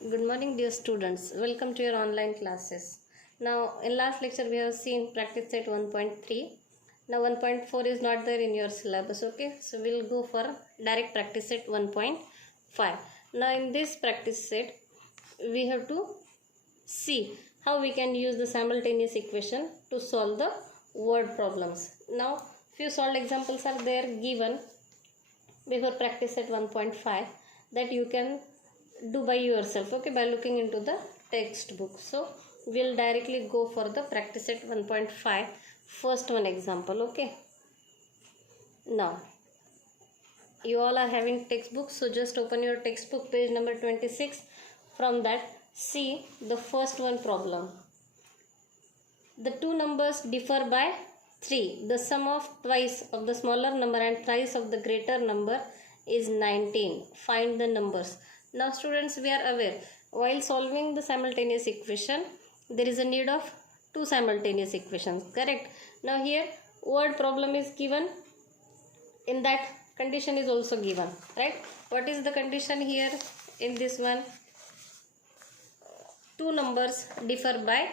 Good morning, dear students. Welcome to your online classes. Now, in last lecture, we have seen practice set 1.3. Now, 1.4 is not there in your syllabus. Okay, so we'll go for direct practice set 1.5. Now, in this practice set, we have to see how we can use the simultaneous equation to solve the word problems. Now, few solved examples are there given before practice set 1.5 that you can do by yourself, okay, by looking into the textbook. So we'll directly go for the practice set 1.5 first one example. Okay, now you all are having textbooks, so just open your textbook page number 26. From that, see the first one problem. The two numbers differ by 3. The sum of twice of the smaller number and thrice of the greater number is 19. Find the numbers. Now students, we are aware while solving the simultaneous equation there is a need of two simultaneous equations, correct? Now here word problem is given, in that condition is also given, right? What is the condition here in this one? Two numbers differ by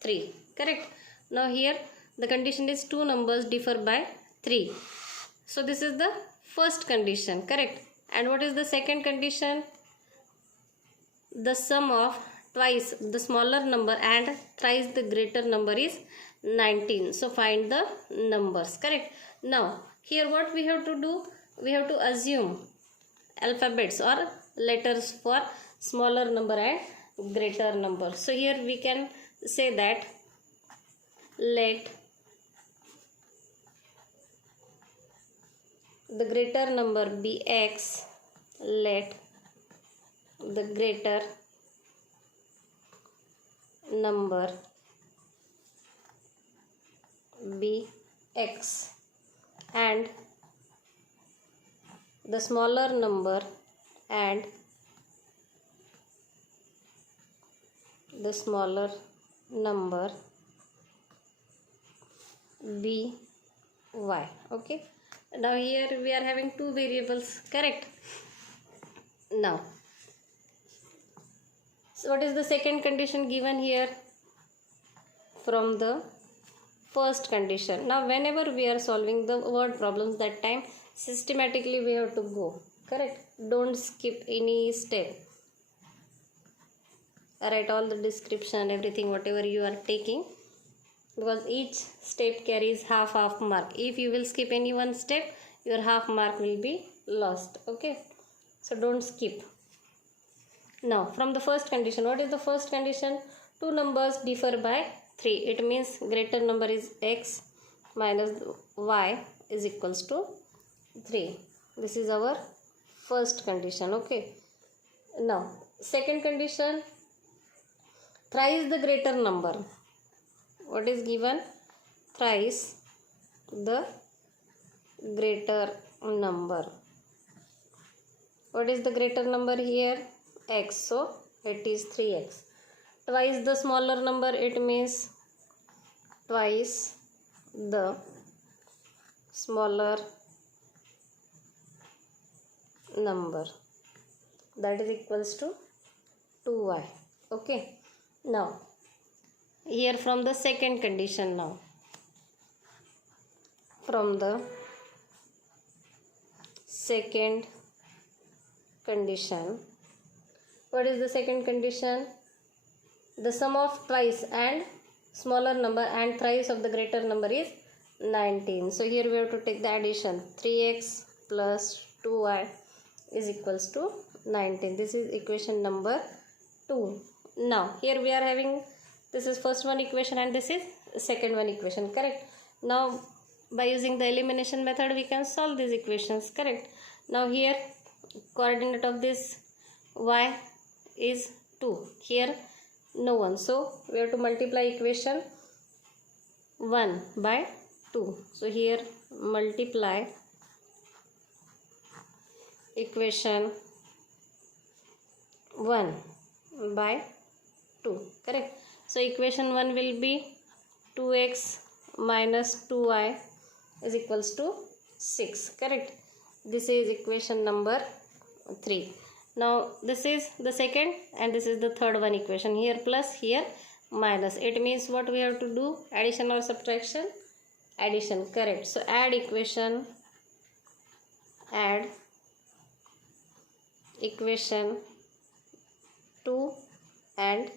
3, correct? Now here the condition is two numbers differ by 3. So this is the first condition, correct? And what is the second condition? The sum of twice the smaller number and thrice the greater number is 19. So find the numbers, correct? Now here what we have to do? We have to assume alphabets or letters for smaller number and greater number. So here we can say that let the greater number be x, let the greater number be x and the smaller number and the smaller number be y. Okay, now here we are having two variables, correct? Now so what is the second condition given here from the first condition? Now whenever we are solving the word problems, that time systematically we have to go, correct? Don't skip any step. Write all the description, everything, whatever you are taking, because each step carries half mark. If you will skip any one step, your half mark will be lost. Okay, so don't skip. Now from the first condition, what is the first condition? Two numbers differ by 3. It means greater number is x minus y is equals to 3. This is our first condition. Okay, now second condition, thrice the greater number. What is given? Thrice the greater number. What is the greater number here? X, so it is 3x. Twice the smaller number, it means twice the smaller number, that is equals to 2y. Okay, now here from the second condition, now from the second condition, what is the second condition? The sum of twice and smaller number and thrice of the greater number is 19. So here we have to take the addition, 3x plus 2y is equals to 19. This is equation number 2. Now here we are having, this is first one equation and this is second one equation, correct? Now by using the elimination method we can solve these equations, correct? Now here coordinate of this y is 2, here no one, so we have to multiply equation 1 by 2. So here multiply equation 1 by 2, correct? So equation 1 will be 2x minus 2y is equals to 6, correct? This is equation number 3. Now this is the second and this is the third one equation. Here plus, here minus. It means what we have to do? Addition or subtraction? Addition, correct. So add equation 2 and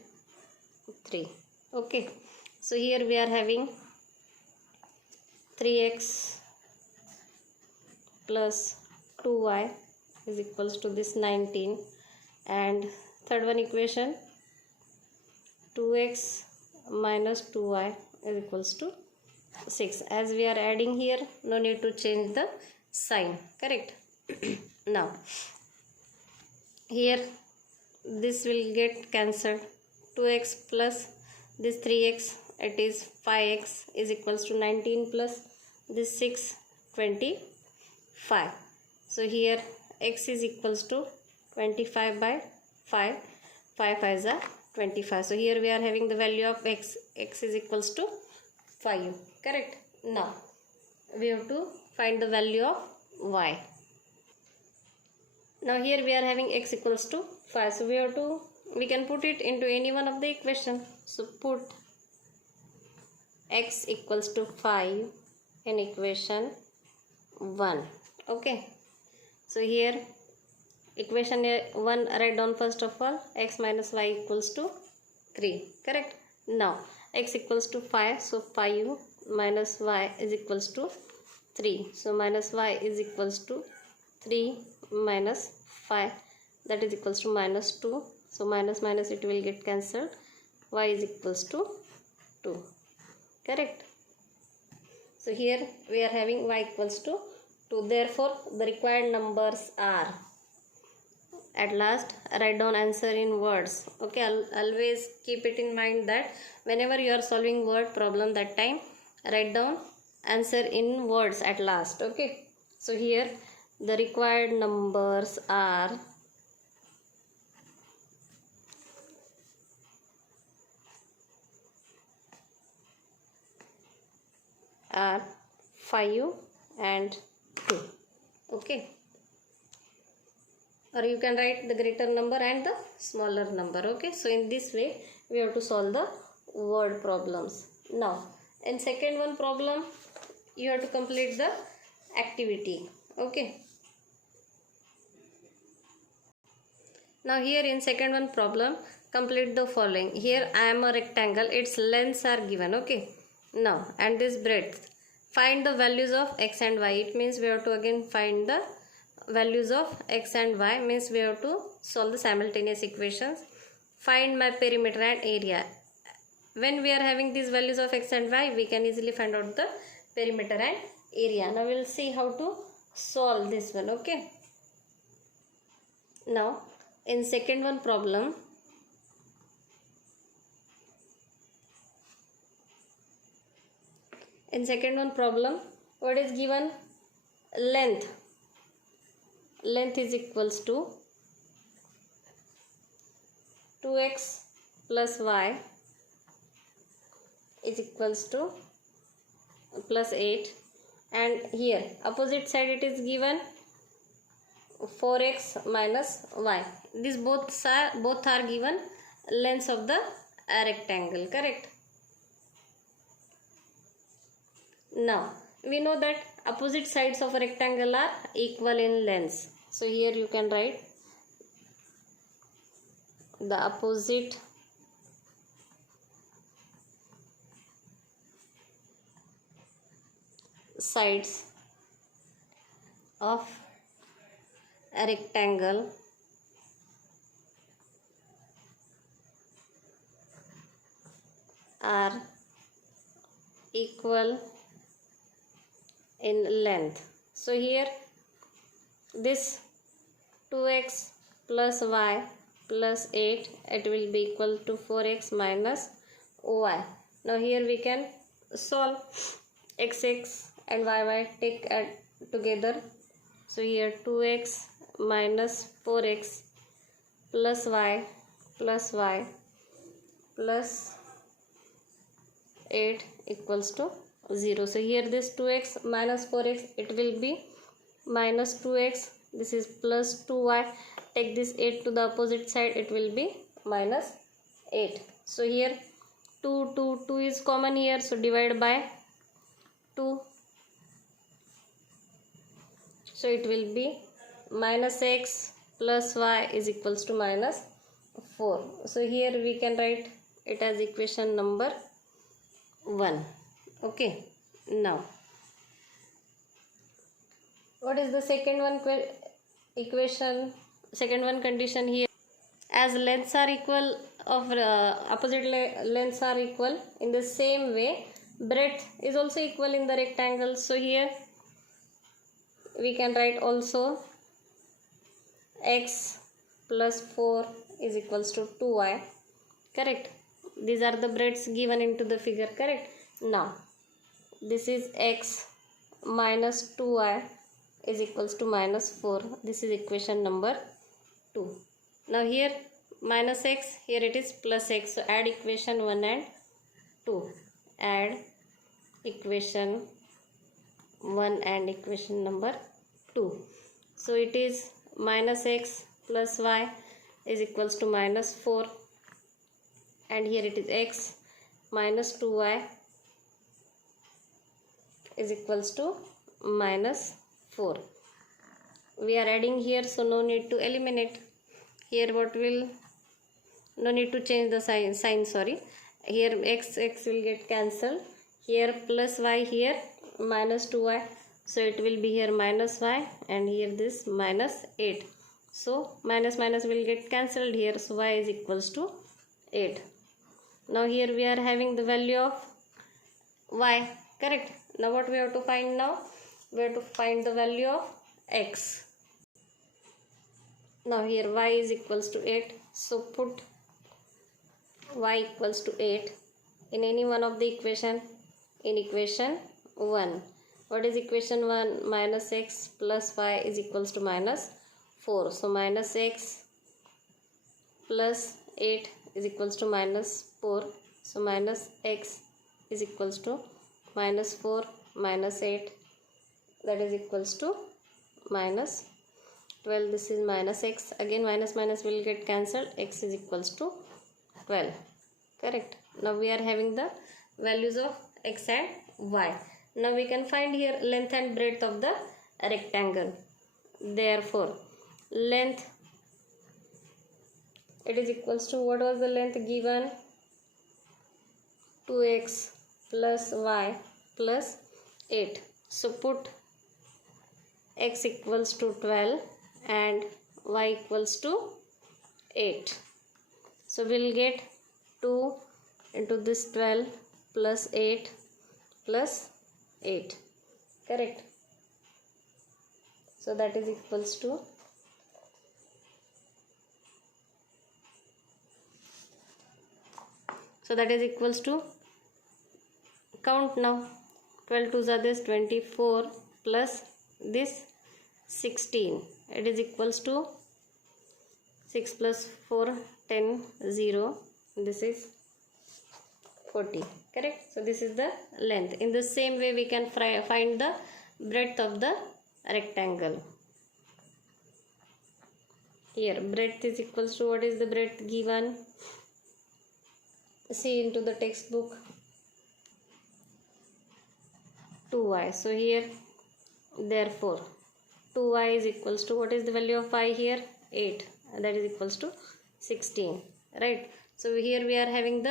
3. Okay, so here we are having 3x plus 2y is equals to this 19, and third one equation 2x minus 2y is equals to 6. As we are adding here, no need to change the sign, correct. Now here this will get cancelled. 2x plus this 3x, it is 5x is equals to 19 plus this 6, 25. So here x is equals to 25 by 5. 5 5s are 25. So here we are having the value of x. X is equals to 5, correct. Now we have to find the value of y. Now here we are having x equals to 5. So we can put it into any one of the equation. So put x equals to 5 in equation 1. Okay. So here equation 1 write down first of all. X minus y equals to 3. Correct. Now x equals to 5. So 5 minus y is equals to 3. So minus y is equals to 3 minus 5, that is equals to minus 2. So minus minus it will get cancelled. Y is equals to 2. Correct. So here we are having y equals to 2. Therefore the required numbers are, at last write down answer in words. Okay, always keep it in mind that whenever you are solving word problem, that time write down answer in words at last. Okay, so here the required numbers are 5 and 2. Okay, or you can write the greater number and the smaller number. Okay, so in this way we have to solve the word problems. Now in second one problem, you have to complete the activity. Okay, now here in second one problem, complete the following. Here I am a rectangle, its lengths are given. Okay, now and this breadth, find the values of x and y. It means we have to again find the values of x and y, means we have to solve the simultaneous equations. Find my perimeter and area. When we are having these values of x and y, we can easily find out the perimeter and area. Now we will see how to solve this one. Okay, now in second one problem, what is given? Length is equals to 2x plus y is equals to plus 8, and here opposite side it is given 4x minus y. These both are given lengths of the rectangle. Correct. Now we know that opposite sides of a rectangle are equal in lengths. So here you can write the opposite sides of a rectangle are equal in length. So here this 2x plus y plus 8, it will be equal to 4x minus y. Now here we can solve x and y take together. So here 2x minus 4x plus y plus 8 equals to 0. So here this 2x minus 4x, it will be minus 2x. This is plus 2y. take this 8 to the opposite side, it will be minus 8. So here 2 is common here, so divide by 2. So it will be minus x plus y is equals to minus 4. So here we can write it as equation number 1. Okay. Now what is the second one equation? Second one condition here, as lengths are equal of opposite lengths are equal, in the same way breadth is also equal in the rectangle. So here we can write also x plus 4 is equals to 2y. Correct. These are the breadths given into the figure. Correct. Now this is x minus 2y is equals to minus 4. This is equation number 2. Now here minus x, here it is plus x. So add equation 1 and 2. Add equation 1 and equation number 2. So it is minus x plus y is equals to minus 4. And here it is x minus 2y is equals to minus 4. We are adding here, so no need to eliminate. Here what will, no need to change the sign, sorry. Here x will get cancelled. Here plus y, here minus 2y. So it will be here minus y, and here this minus 8. So minus will get cancelled here. So y is equals to 8. Now here we are having the value of y. Correct. Now what we have to find now? We have to find the value of x. Now here y is equals to 8. So put y equals to 8 in any one of the equation. In equation 1. What is equation 1? Minus x plus y is equals to minus 4. So minus x plus 8 is equals to minus 4. So minus x is equals to minus 4 minus 8, that is equals to minus 12. This is minus x. Again minus will get cancelled. X is equals to 12. Correct. Now we are having the values of x and y. Now we can find here length and breadth of the rectangle. Therefore length, it is equals to, what was the length given? 2x plus y plus 8. So put x equals to 12 and y equals to 8. So we'll get 2 into this 12 plus 8 plus 8. Correct. So that is equals to, count now. 12 2s are this 24 plus this 16. It is equals to 6 plus 4 10 0. This is 40. Correct. So this is the length. In the same way we can find the breadth of the rectangle. Here breadth is equals to, what is the breadth given? See into the textbook, 2y. So here therefore 2y is equals to, what is the value of y here? 8. That is equals to 16. Right. So here we are having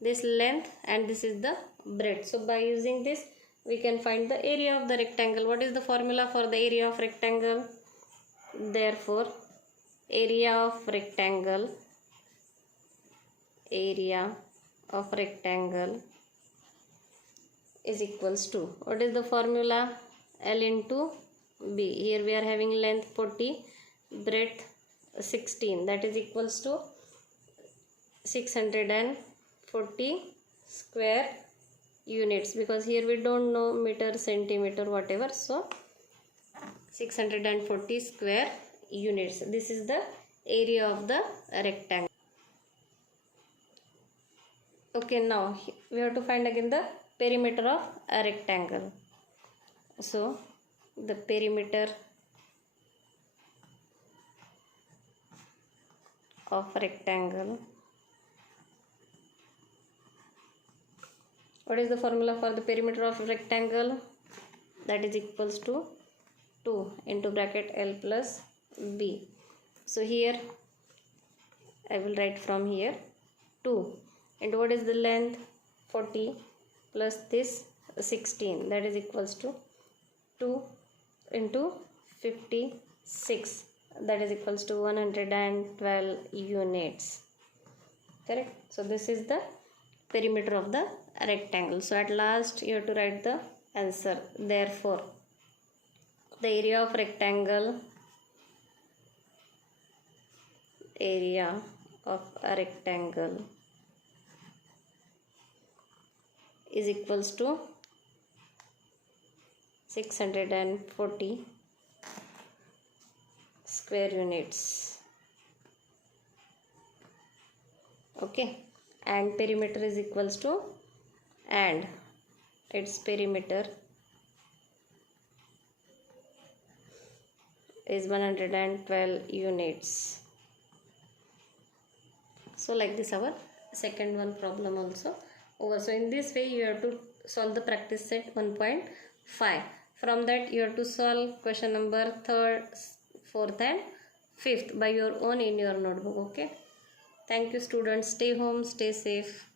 this length and this is the breadth. So by using this we can find the area of the rectangle. What is the formula for the area of rectangle? Therefore area of rectangle is equals to, what is the formula? L into B. Here we are having length 40, breadth 16, that is equals to 640 square units, because here we don't know meter, centimeter, whatever. So 640 square units. This is the area of the rectangle. Okay, now we have to find again the perimeter of a rectangle. So the perimeter of rectangle. What is the formula for the perimeter of rectangle? That is equals to 2 into bracket L plus B. So here I will write from here 2, and what is the length? 40 plus this 16, that is equals to 2 into 56, that is equals to 112 units. Correct? So this is the perimeter of the rectangle. So at last you have to write the answer. Therefore the area of rectangle is equals to 640 square units. Okay, and perimeter is equals to, and its perimeter is 112 units. So like this our second one problem also over. So in this way you have to solve the practice set 1.5. From that you have to solve question number 3rd, 4th and 5th by your own in your notebook. Okay, thank you students. Stay home, stay safe.